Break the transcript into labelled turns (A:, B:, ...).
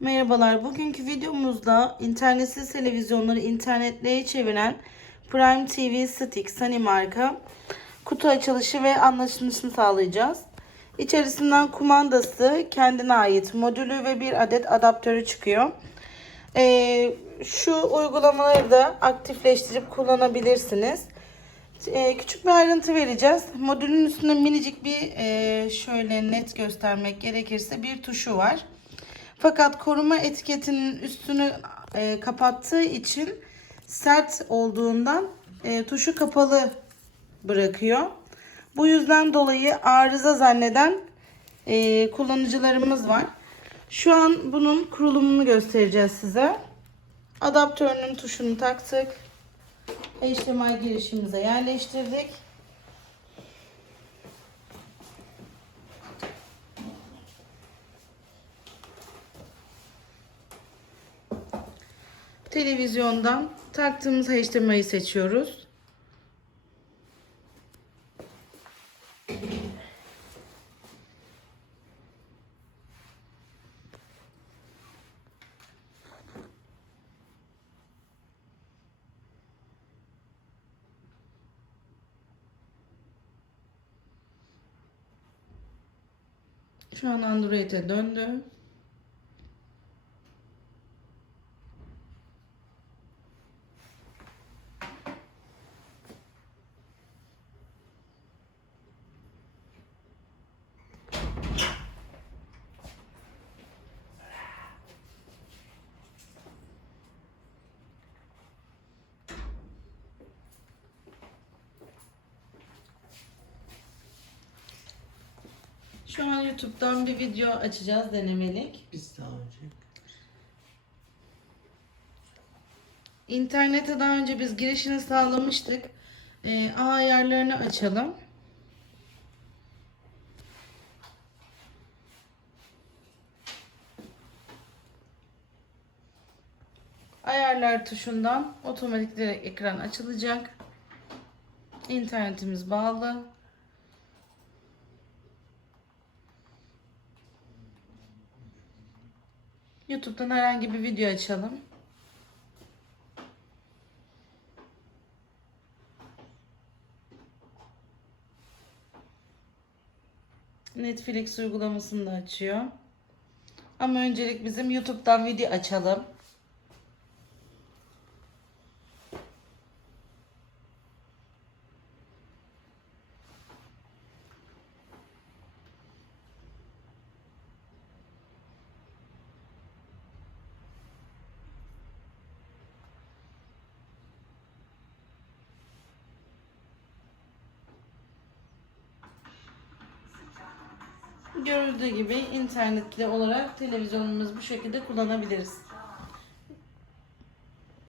A: Merhabalar. Bugünkü videomuzda internetsiz televizyonları internetliğe çeviren Prime TV Stick Sunny marka kutu açılışı ve anlaşılışını sağlayacağız. İçerisinden kumandası, kendine ait modülü ve bir adet adaptörü çıkıyor. Ee, şu uygulamaları da aktifleştirip kullanabilirsiniz. Ee, küçük bir ayrıntı vereceğiz. Modülün üstünde minicik bir e, şöyle net göstermek gerekirse bir tuşu var. Fakat koruma etiketinin üstünü e, kapattığı için sert olduğundan e, tuşu kapalı bırakıyor. Bu yüzden dolayı arıza zanneden e, kullanıcılarımız var. Şu an bunun kurulumunu göstereceğiz size. Adaptörünün tuşunu taktık. HDMI girişimize yerleştirdik. Televizyondan taktığımız HDMI'yi seçiyoruz. Şu an Android'e döndü. Şu an YouTube'dan bir video açacağız denemelik.
B: Biz daha önce
A: İnternete daha önce biz girişini sağlamıştık. Ee, ağ ayarlarını açalım. Ayarlar tuşundan otomatik ekran açılacak. İnternetimiz bağlı. YouTube'dan herhangi bir video açalım. Netflix uygulamasını da açıyor. Ama öncelik bizim YouTube'dan video açalım. Görüldüğü gibi internetli olarak televizyonumuzu bu şekilde kullanabiliriz.